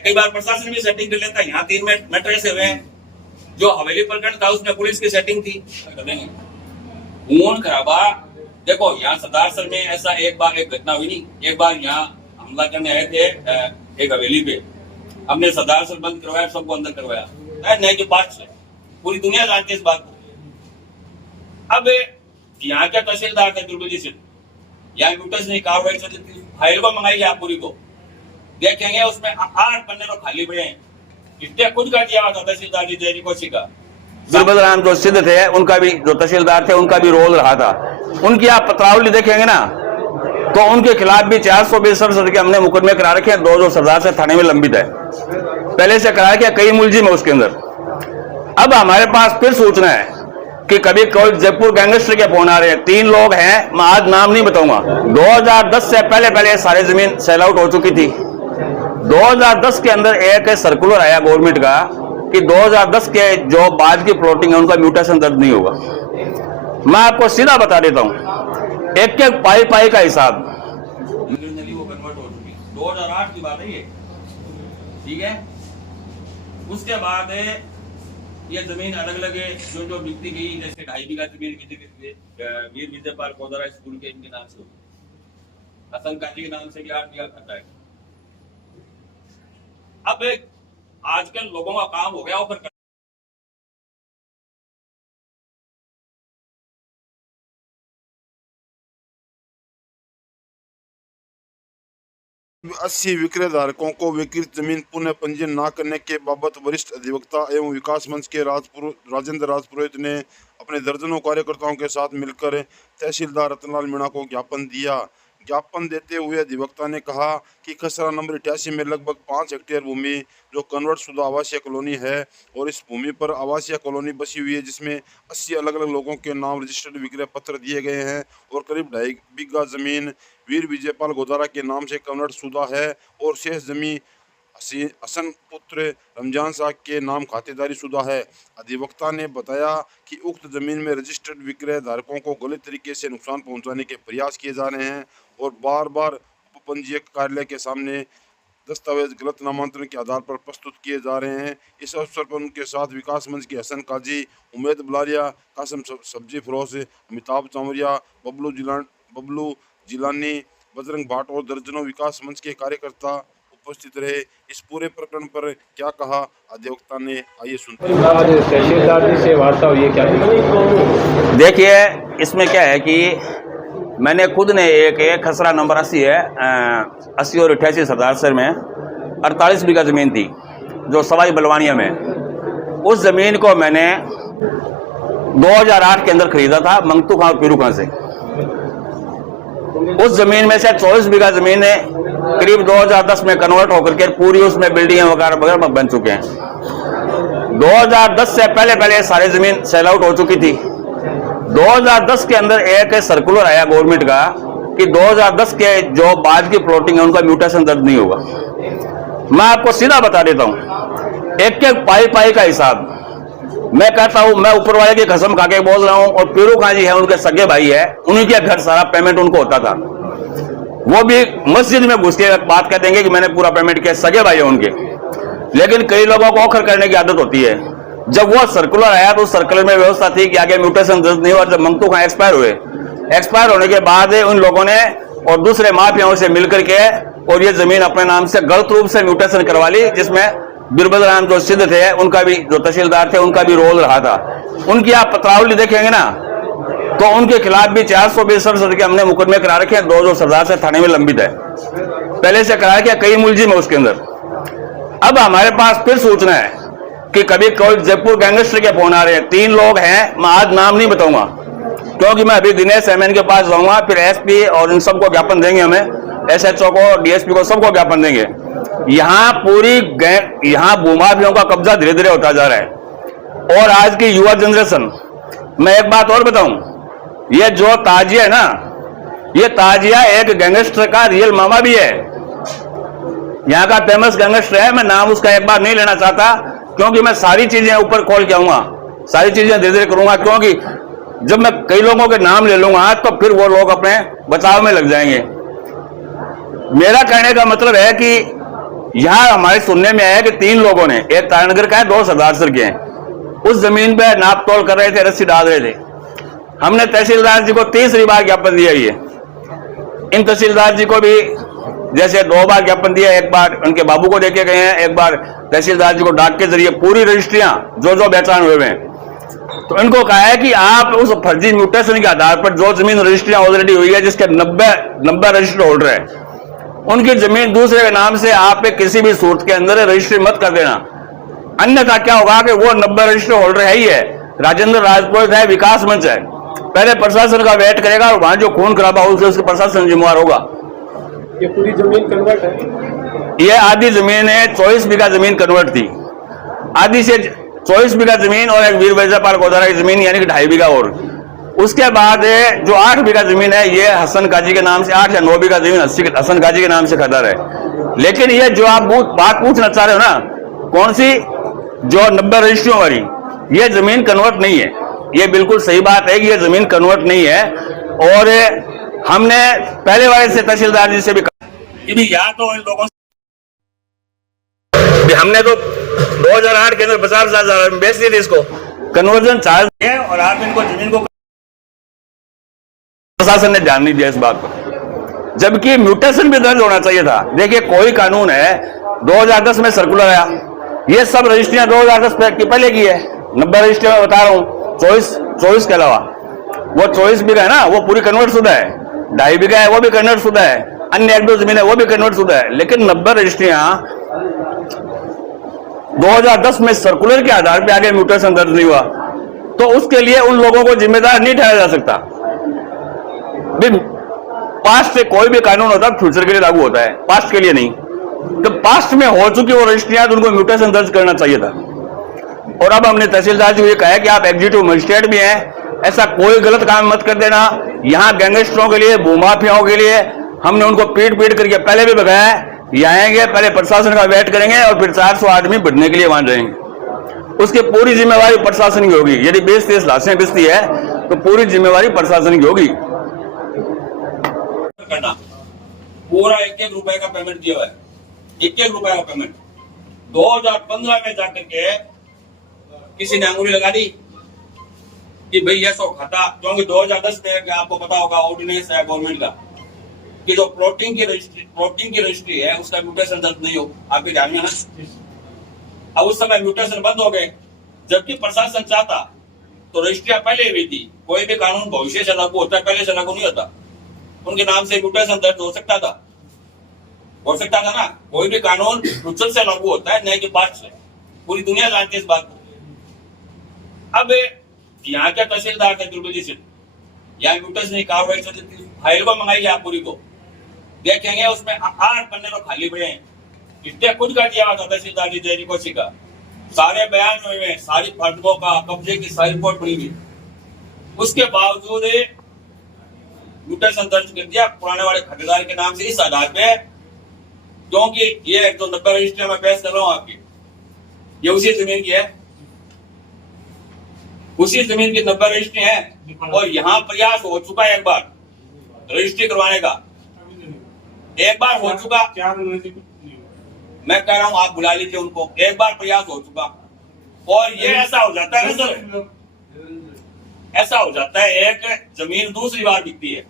कई बार प्रशासन भी सेटिंग कर लेता है। यहाँ 3 मैटर ऐसे हुए हैं, जो हवेली प्रकरण था उसमें पुलिस की सेटिंग थी। खून खराबा, देखो यहाँ सरदार में ऐसा एक बार एक घटना हुई नहीं। एक बार यहाँ हमला करने आए थे एक हवेली पे, हमने सरदार सर बंद करवाया, सबको अंदर करवाया, नहीं के पास से पूरी दुनिया जानती है इस बात को। अब यहाँ के तहसीलदार थे दुर्गुजी से, यहाँ म्यूटस नहीं कार्रवाई फाइल को मंगाई आप पूरी को देखेंगे, उसमें 8 पन्ने तो खाली पड़े हैं। इसने खुद कर दिया था तहसीलदार जी जयरी कोशी का। बिरबलराम जो सिद्ध थे उनका भी, जो तहसीलदार थे उनका भी रोल रहा था। उनकी आप पत्रावली देखेंगे ना तो उनके खिलाफ भी 420 के हमने मुकदमे करा रखे हैं। 2 जो सरदार से थाने में लंबित है, पहले से करा रखे, कई मुलजिम है उसके अंदर। अब हमारे पास फिर सूचना है कि कभी कोई जयपुर गैंगस्टर के फोन आ रहे हैं। 3 लोग हैं, मैं आज नाम नहीं बताऊंगा। 2010 से पहले सारी जमीन सेल आउट हो चुकी थी। 2010 के अंदर एक सर्कुलर आया गवर्नमेंट का कि 2010 के जो बाद की प्लॉटिंग है उनका म्यूटेशन दर्ज नहीं होगा। मैं आपको सीधा बता देता हूं, एक एक पाई का हिसाब। वो कन्वर्ट हो चुकी 2008 की बात है ये, ठीक है। उसके बाद ये जमीन अलग अलग जो बिकती गई, जैसे 2.5 बीघा जमीन वीर विजय पाल कोदरा स्कूल के इनके नाम से, हसन काजी के नाम से 8 बीघा खाता है। अब आजकल लोगों का काम हो गया ऊपर 80 विक्रयधारकों को विकृत जमीन पुनः पंजीयन न करने के बाबत वरिष्ठ अधिवक्ता एवं विकास मंच के राजेंद्र राजपुरोहित ने अपने दर्जनों कार्यकर्ताओं के साथ मिलकर तहसीलदार रतनलाल मीणा को ज्ञापन दिया। ज्ञापन देते हुए अधिवक्ता ने कहा कि खसरा नंबर 88 में लगभग 5 हेक्टेयर भूमि जो कन्वर्ट शुदा आवासीय कॉलोनी है और इस भूमि पर आवासीय कॉलोनी बसी हुई है, जिसमें 80 अलग अलग लोगों के नाम रजिस्टर्ड विक्रय पत्र दिए गए हैं और करीब 2.5 बीघा जमीन वीर विजयपाल गोदारा के नाम से कन्वर्ट शुदा है और शेष जमीन हसन पुत्र रमजान साहब के नाम खातेदारी शुदा है। अधिवक्ता ने बताया कि उक्त जमीन में रजिस्टर्ड विक्रय धारकों को गलत तरीके से नुकसान पहुंचाने के प्रयास किए जा रहे हैं और बार बार उपपंजीयक कार्यालय के सामने दस्तावेज गलत नामांतरण के आधार पर प्रस्तुत किए जा रहे हैं। इस अवसर पर उनके साथ विकास मंच के हसन काजी, उमैद बुलारिया, कासिम सब्जी फरोश, अमिताभ चामरिया, बबलू जिलानी, बजरंग भाट और दर्जनों विकास मंच के कार्यकर्ता उपस्थित रहे। इस पूरे प्रकरण पर क्या कहा अधिवक्ता ने, आइए सुनते हैं। तहसीलदार जी से वार्ता हुई है क्या? देखिए, इसमें क्या है कि मैंने खुद ने एक खसरा नंबर 80 है, 80 और 88 सरदार सर में 48 बीघा जमीन थी जो सवाई बलवानिया में। उस जमीन को मैंने 2008 के अंदर खरीदा था मंगतू खां और पीरू खां से। उस जमीन में से 24 बीघा जमीन करीब 2010 में कन्वर्ट होकर के पूरी उसमें बिल्डिंगें वगैरह बन चुके हैं। 2010 से पहले सारी जमीन सेल आउट हो चुकी थी। 2010 के अंदर एक सर्कुलर आया गवर्नमेंट का कि 2010 के जो बाद की प्लॉटिंग है उनका म्यूटेशन दर्ज नहीं होगा। मैं आपको सीधा बता देता हूं, एक एक पाई का हिसाब। मैं कहता हूं, मैं ऊपर वाले की कसम खा के बोल रहा हूं, और पीरू खां जी है उनके सगे भाई है, उन्हीं के घर सारा पेमेंट उनको होता था। वो भी मस्जिद में घुस के बात कर देंगे कि मैंने पूरा पेमेंट किया, सगे भाई है उनके। लेकिन कई लोगों को ऑफर करने की आदत होती है। जब वो सर्कुलर आया तो सर्कुलर में व्यवस्था थी कि आगे म्यूटेशन दर्ज नहीं हुआ। जब मंगतू खां एक्सपायर होने के बाद उन लोगों ने और दूसरे माफियाओं से मिलकर के और ये जमीन अपने नाम से गलत रूप से म्यूटेशन करवा ली, जिसमें बिरबलराम जो सिद्ध थे उनका भी, जो तहसीलदार थे उनका भी रोल रहा था। उनकी आप पत्रावली देखेंगे ना तो उनके खिलाफ भी 420 के हमने मुकदमे करा रखे हैं। 2 जो सरदार से थाने में लंबित है, पहले से करा रखे, कई मुलजिम है उसके अंदर। अब हमारे पास फिर सूचना है कि कभी कोई जयपुर गैंगस्टर के फोन आ रहे हैं। 3 लोग हैं, मैं आज नाम नहीं बताऊंगा क्योंकि मैं अभी दिनेश एमएन के पास जाऊंगा, फिर एसपी और इन सबको ज्ञापन देंगे, हमें एसएचओ को, डीएसपी को, सबको ज्ञापन देंगे। यहाँ यहाँ भूमाफियों का कब्जा धीरे धीरे होता जा रहा है। और आज की युवा जनरेशन, मैं एक बात और बताऊं, ये जो ताजिया है ना, ये ताजिया एक गैंगस्टर का रियल मामा भी है। यहाँ का फेमस गैंगस्टर है, मैं नाम उसका एक बार नहीं लेना चाहता क्योंकि मैं सारी चीजें ऊपर खोल के आऊंगा, सारी चीजें धीरे धीरे करूंगा, क्योंकि जब मैं कई लोगों के नाम ले लूंगा तो फिर वो लोग अपने बचाव में लग जाएंगे। मेरा कहने का मतलब है कि यहाँ हमारे सुनने में आया कि 3 लोगों ने, एक तारानगर का है, 2 सरदारसर के हैं, उस जमीन पे नाप तोल कर रहे थे, रस्सी डाल रहे थे। हमने तहसीलदार जी को 3री बार ज्ञापन दिया। ये इन तहसीलदार जी को भी जैसे 2 बार ज्ञापन दिया, एक बार उनके बाबू को देके गए हैं, एक बार तहसीलदार जी को डाक के जरिए पूरी रजिस्ट्रियां जो पहचान हुए हैं। तो इनको कहा है कि आप उस फर्जी म्यूटेशन के आधार पर जो जमीन रजिस्ट्रियां ऑलरेडी हुई है, जिसके 90 रजिस्टर होल्डर है, उनकी जमीन दूसरे के नाम से आप किसी भी सूरत के अंदर रजिस्ट्री मत कर देना। अन्यथा क्या होगा कि वो 90 रजिस्टर होल्डर है ही है, राजेंद्र राजपुरोहित है, विकास मंच है, पहले प्रशासन का वेट करेगा और वहां जो खून खराबा हो उसके प्रशासन जिम्मेवार होगा। ये पूरी जमीन कन्वर्ट है? ये आधी जमीन है, 24 बीघा जमीन कन्वर्ट थी, आधी से 24 बीघा जमीन और एक वीर वैजा पार्क गोदारा की जमीन यानी कि 2.5 बीघा और उसके बाद जो 8 बीघा जमीन है ये हसन काजी के नाम से, 8 या 9 बीघा जमीन हसन काजी के नाम से खरीदार है। लेकिन ये जो आप बात पूछना चाह रहे हो ना, कौन सी, जो 90 रजिस्ट्रियों वाली, ये जमीन कन्वर्ट नहीं है। ये बिल्कुल सही बात है कि ये जमीन कन्वर्ट नहीं है। और हमने पहले वाले से तहसीलदार जी से भी कहा कि भी या तो इन लोगों हमने तो 2008 के अंदर 50,000 में बेच दिए थे इसको, कन्वर्जन चार्ज है और आप इनको जमीन को प्रशासन ने ध्यान नहीं दिया इस बात पर, जबकि म्यूटेशन भी दर्ज होना चाहिए था। देखिए कोई कानून है, 2010 में सर्कुलर आया, ये सब रजिस्ट्रियां 2010 की पहले की है, 90 रजिस्ट्रियां मैं बता रहा हूँ, 24 के अलावा वो 24 बीघा है ना, वो पूरी कन्वर्ट शुदा है, 2.5 बीघा है वो भी कन्वर्ट शुदा है, अन्य 1-2 जमीन है वो भी कन्वर्ट शुदा है। लेकिन 90 रजिस्ट्रियां 2010 में सर्कुलर के आधार पर आगे म्यूटेशन दर्ज नहीं हुआ, तो उसके लिए उन लोगों को जिम्मेदार नहीं ठहराया जा सकता। पास्ट से कोई भी कानून होता है फ्यूचर के लिए लागू होता है, पास्ट के लिए नहीं। तो पास्ट में हो चुकी वो रजिस्ट्रियां तो उनको म्यूटेशन दर्ज करना चाहिए था। और अब हमने तहसीलदार जी को ये कहा है कि आप एग्जीक्यूटिव मजिस्ट्रेट भी हैं, ऐसा कोई गलत काम मत कर देना। यहाँ गैंगस्टरों के लिए, भूमाफियाओं के लिए हमने उनको पीट करके पहले भी भगाया है, ये आएंगे, पहले प्रशासन का वेट करेंगे और फिर 400 आदमी बढ़ने के लिए वहां जाएंगे। उसकी पूरी जिम्मेवारी प्रशासन की होगी। यदि 20-30 लाशें बिकती है तो पूरी जिम्मेवारी प्रशासन की होगी। करना पूरा 1-1 रुपए का पेमेंट दिया हुआ है, 1-1 रुपए का पेमेंट 2015 में जाकर के किसी ने अंगुली लगा दी कि भाई ये सो खाता, क्योंकि 2010 में आपको पता होगा ऑर्डिनेंस है गवर्नमेंट का कि जो प्लॉटिंग की रजिस्ट्री है उसका म्यूटेशन दर्ज नहीं हो, आपके ध्यान में ना। अब उस समय म्यूटेशन बंद हो गए, जबकि प्रशासन चाहता तो रजिस्ट्रियां पहले हुई थी। कोई भी कानून भविष्य से लागू होता है, पहले से लागू नहीं होता। उनके नाम से म्यूटेशन दर्ज हो सकता था ना। कोई भी कानून फ्यूचर से लागू होता है, नहीं कि पास्ट से। पूरी दुनिया जानती है इस बात को। अब यहाँ के तहसीलदार थे दुर्गुजी से, यहाँ म्यूटेशन की कार्रवाई चल रही थी, फाइल को मंगाई आप पूरी को देखेंगे, उसमें 8 पन्ने तो खाली पड़े हैं। इसने खुद कर दिया था तहसीलदार जी जयरी कौशिक का, सारे बयान हुए, सारी फर्दों का कब्जे की सारी रिपोर्ट बनी हुई, उसके बावजूद म्यूटेशन दर्ज कर दिया पुराने वाले खरीदार के नाम से इस आधार पे, क्योंकि ये जो 90 रजिस्टर में पेश कर रहा हूं आपकी, ये उसी जमीन की है, उसी जमीन की 90 रजिस्ट्री है। और यहाँ प्रयास हो चुका है एक बार रजिस्ट्री करवाने का, एक बार हो चुका, मैं कह रहा हूं आप बुला लीजिए उनको, एक बार प्रयास हो चुका। और ये ऐसा हो जाता है ना सर, ऐसा हो जाता है एक जमीन दूसरी बार बिकती है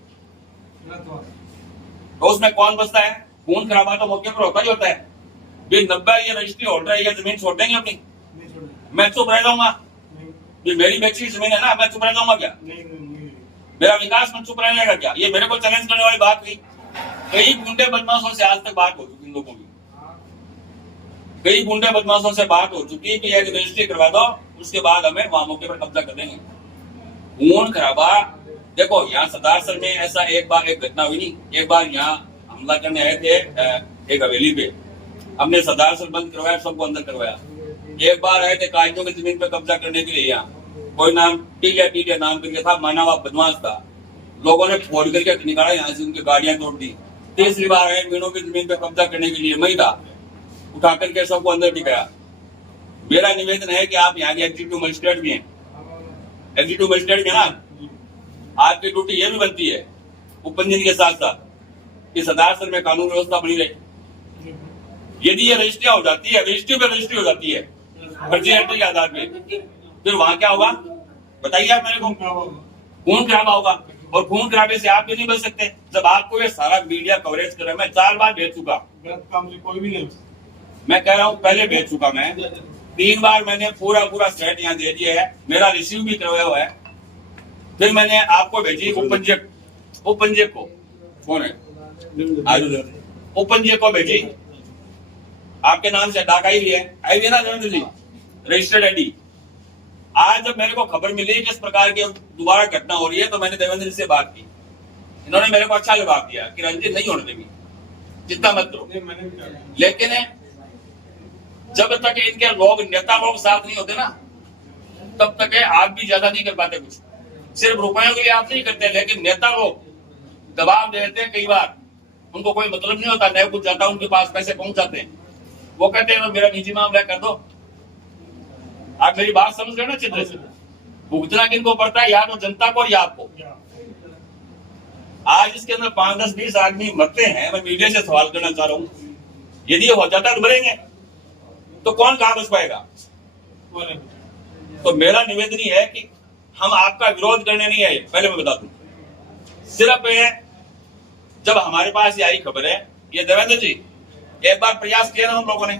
तो उसमें कौन बचता है? खून खराबा तो मौके पर होता ही होता है। 90 ये रजिस्ट्री होल्डर है, ये जमीन छोड़ देंगे अपनी? मैं चुप रह जाऊंगा? ये मेरी बेची जमीन है ना, मैं चुप रह जाऊंगा क्या? मेरा विकास में चुप रहने का क्या? ये मेरे को चैलेंज करने वाली बात हुई। कई गुंडे बदमाशों से आज तक बात हो चुकी इन लोगों की, कई गुंडे बदमाशों से बात हो चुकी कि एक रजिस्ट्री करवा दो, उसके बाद हमें वहां मौके पर कब्जा कर देंगे। खून खराबा, देखो यहाँ सरदारसर में ऐसा एक बार एक घटना हुई नहीं। एक बार यहाँ हमला करने आए थे एक हवेली पे, हमने सरदारसर बंद करवाया, सबको अंदर करवाया। एक बार आए थे कायदों की जमीन पे कब्जा करने के लिए, यहाँ कोई नाम टीलिया नाम करके था, माना हुआ बदमाश था, लोगों ने फोड़ करके निकाला, यहाँ से उनकी गाड़ियां तोड़ दी। तीसरी बार आए मीनों की जमीन पे कब्जा करने के लिए, मैं था, उठा करके सबको अंदर टिकाया। मेरा निवेदन है कि आप यहाँ के एग्जीक्यूटिव मजिस्ट्रेट भी हैं, एग्जीक्यूटिव मजिस्ट्रेट भी है ना, आपकी ड्यूटी ये भी बनती है उपंजन के साथ साथ कि सरदारसर में कानून व्यवस्था बनी रहे। यदि ये रजिस्ट्री हो जाती है, रजिस्ट्री पे रजिस्ट्री हो जाती है फर्जी एंट्री के आधार पे, फिर वहां क्या होगा बताइए आप मेरे को। खून खराबा होगा, और खून खराबे से आप भी नहीं बच सकते। जब आपको ये सारा मीडिया कवरेज कर रहा है, मैं 4 बार भेज चुका, गलत काम से कोई भी नहीं। मैं कह रहा हूँ पहले भेज चुका, मैं 3 बार मैंने पूरा सेट यहाँ दे दिया है, मेरा रिसीव भी करवाया हुआ है। फिर मैंने आपको भेजी उपंजे को, कौन है उपंजे को भेजी, आपके नाम से डाक आई है ना देवेंद्र जी, रजिस्टर्ड आईडी। आज जब मेरे को खबर मिली कि इस प्रकार की दोबारा घटना हो रही है, तो मैंने देवेंद्र जी से बात की। इन्होंने मेरे को अच्छा जवाब दिया कि रंजित नहीं होने देंगे, चिंता मत करो। लेकिन जब तक इनके लोग नेता लोग साथ नहीं होते ना, तब तक आप भी ज्यादा नहीं कर पाते कुछ। सिर्फ रुपयों के लिए आप नहीं करते, लेकिन नेता लोग दबाव दे देते हैं। कई बार उनको कोई मतलब नहीं होता, नहीं कुछ जाता उनके पास पैसे पहुंच जाते हैं, वो कहते हैं मेरा निजी मामला कर दो। आप मेरी बात समझ रहे हो ना चित्र से? भुगतना किनको पड़ता है, या तो जनता को या आपको। आज इसके अंदर 5, 10, 20 आदमी मरते हैं। मैं मीडिया से सवाल करना चाह रहा हूँ, यदि हो जाता तो मरेंगे तो कौन कहां बच पाएगा? तो मेरा निवेदन ही है कि हम आपका विरोध करने नहीं आए, पहले मैं बता दूं। सिर्फ जब हमारे पास ये आई खबर है, ये देवेंद्र जी एक बार प्रयास किया ना हम लोगों ने,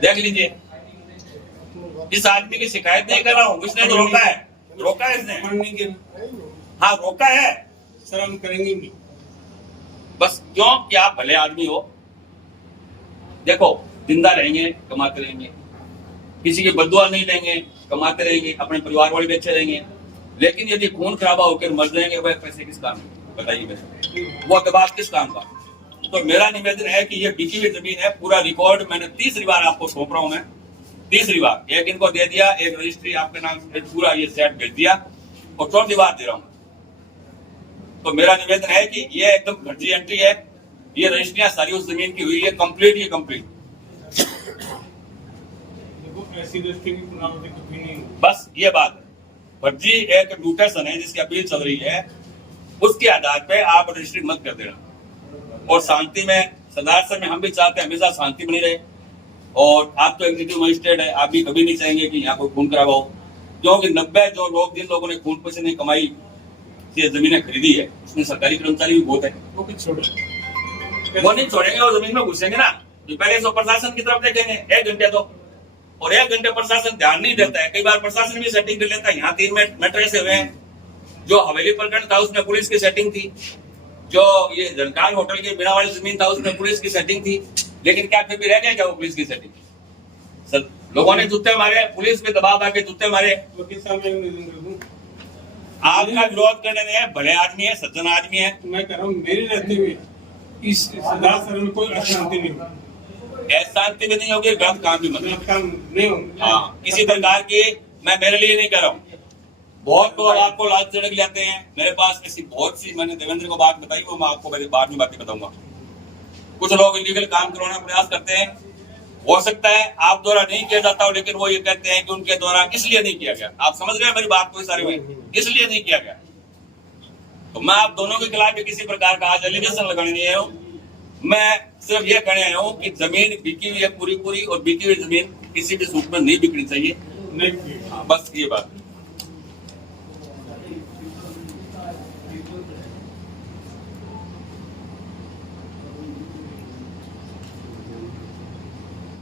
देख लीजिए। इस आदमी की शिकायत नहीं कर रहा हूं, इसने तो रोका है इसने, हाँ रोका है, शर्म करेंगे नहीं। बस क्यों कि आप भले आदमी हो। देखो जिंदा रहेंगे, कमाते रहेंगे, किसी की बददुआ नहीं लेंगे, कमाते रहेंगे, अपने परिवार वाले भी अच्छे रहेंगे। लेकिन यदि खून खराबा होकर मर जाएंगे, वह पैसे किस काम के? बताइए वैसे वो दबाव किस काम का? तो मेरा निवेदन है कि ये बिकी हुई जमीन है, पूरा रिकॉर्ड मैंने 30 बार आपको सौंप रहा हूं। मैं 30 बार, एक इनको दे दिया, एक रजिस्ट्री आपके नाम से पूरा ये सेट भेज दिया, और 4थी बार दे रहा हूं। तो मेरा निवेदन है कि ये एकदम फर्जी एंट्री है। ये रजिस्ट्रियां सारी उस जमीन की हुई है, कंप्लीट ही कंप्लीट। देखो ऐसी रजिस्ट्री की पुनरावृत्ति कभी नहीं। बस ये बात है, फर्जी एक म्यूटेशन है जिसकी अपील चल रही है, उसके आधार पे आप रजिस्ट्री मत कर देना। और शांति में, सदारसर में हम भी चाहते हैं हमेशा शांति बनी रहे। और आप तो एग्जीक्यूटिव मजिस्ट्रेट है, आप भी कभी नहीं चाहेंगे कि यहाँ कोई खून खराबा हो, क्योंकि 90 जो लोग, जिन लोगों ने खून पैसे नहीं कमाई ये जमीनें खरीदी है, उसमें सरकारी कर्मचारी भी बहुत है। वो कुछ छोड़ो, वो नहीं छोड़ेंगे, वो जमीन में घुसेंगे ना। तो पहले तो प्रशासन की तरफ देखेंगे 1 घंटे तो, और 1 घंटे प्रशासन ध्यान नहीं देता है। कई बार प्रशासन भी सेटिंग कर लेता है। यहाँ 3 मैटर ऐसे हुए हैं, जो हवेली प्रकरण था उसमें पुलिस की सेटिंग थी, जो ये झनकार होटल की बिना वाली जमीन था उसमें पुलिस की सेटिंग थी। लेकिन क्या फिर भी रह गया क्या वो पुलिस की सेटिंग? सर लोगों ने जूते मारे, पुलिस पे दबाव आके जूते मारे। वो किस सामने निवेदन कर दूं? आपका विरोध करने में भले आदमी है, सज्जन आदमी है। मैं कह रहा हूँ मेरे रहते हुए इस सदासर में कोई अशांति नहीं होगी, अशांति भी नहीं होगी, गलत काम भी मत गलत काम नहीं होगा। हाँ, किसी प्रकार की मैं मेरे लिए नहीं कर रहा हूँ। बहुत लोग आपको लाल चढ़क लेते हैं, मेरे पास ऐसी बहुत सी, मैंने देवेंद्र को बात बताई, वो मैं आपको बाद में बातें बताऊंगा। कुछ लोग इलीगल काम करवाने का प्रयास करते हैं, हो सकता है आप द्वारा नहीं किया जाता हो, लेकिन वो ये कहते हैं कि उनके द्वारा इसलिए नहीं किया गया। आप समझ रहे हैं मेरी बात को? सारे में इसलिए नहीं किया गया। तो मैं आप दोनों के खिलाफ भी किसी प्रकार का आज एलिगेशन लगाने नहीं आया हूँ। मैं सिर्फ ये कहने आया हूँ कि जमीन बिकी हुई है पूरी, और बिकी हुई जमीन किसी भी सूट में नहीं बिकनी चाहिए। नहीं, बस ये बात।